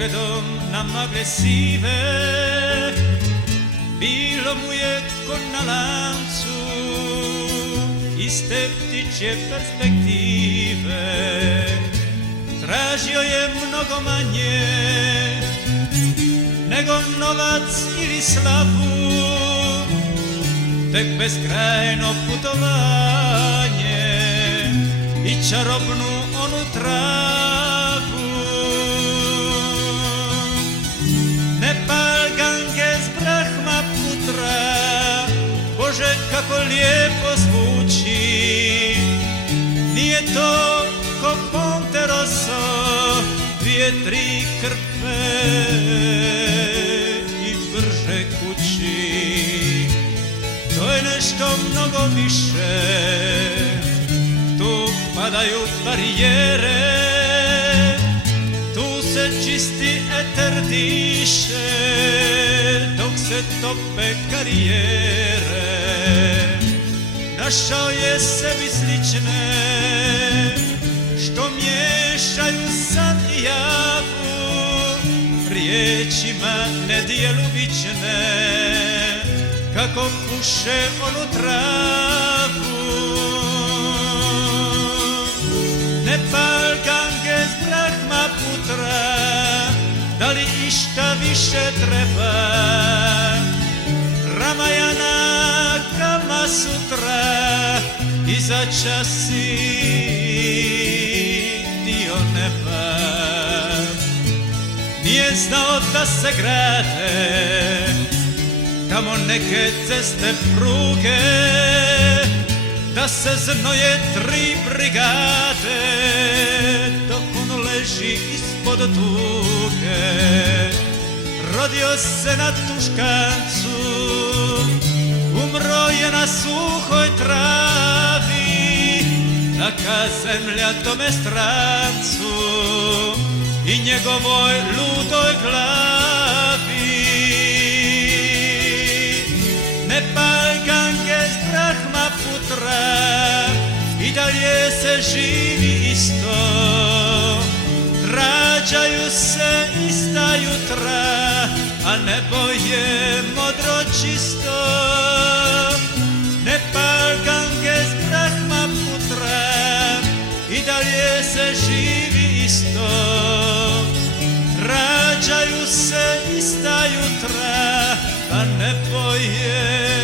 pogledom na magle sive, bilo mu je ko na lancu iste ptičje perspektive. Tražio je mnogo manje nego novac ili slavu, tek beskrajno putovanje i čarobnu onu travu. Ne pal Ganges Brahmaputra, Bože kako lijepo zvuči, nije to ko Ponteroso, 2-3 krpe i brže kući. To je nešto mnogo više, tu padaju barijere, tu se čisti eter diše, dok se tope karijere. Našao je sebi slične, što miješaju san i javu, riječima nedjelubične, kako puše onu travu. Ne pal Ganges Brahmaputra, da li išta više treba? Ramayana, Kama Sutra i začasi dio neba. Nije znao da se grade tamo neke ceste pruge, da se znoje 3 brigade dok on leži ispod tuge. Rodio se na Tuškancu, umro je na suhoj travi, taka zemlja tome strancu i njegovoj ludoj glavi. Ne pal Ganges Brahmaputra, i dalje se živi isto, rađaju se ista jutra, a nebo je modro čisto. Ne pal Ganges Brahmaputra, i dalje se živi isto, rađaju se ista jutra, a nebo je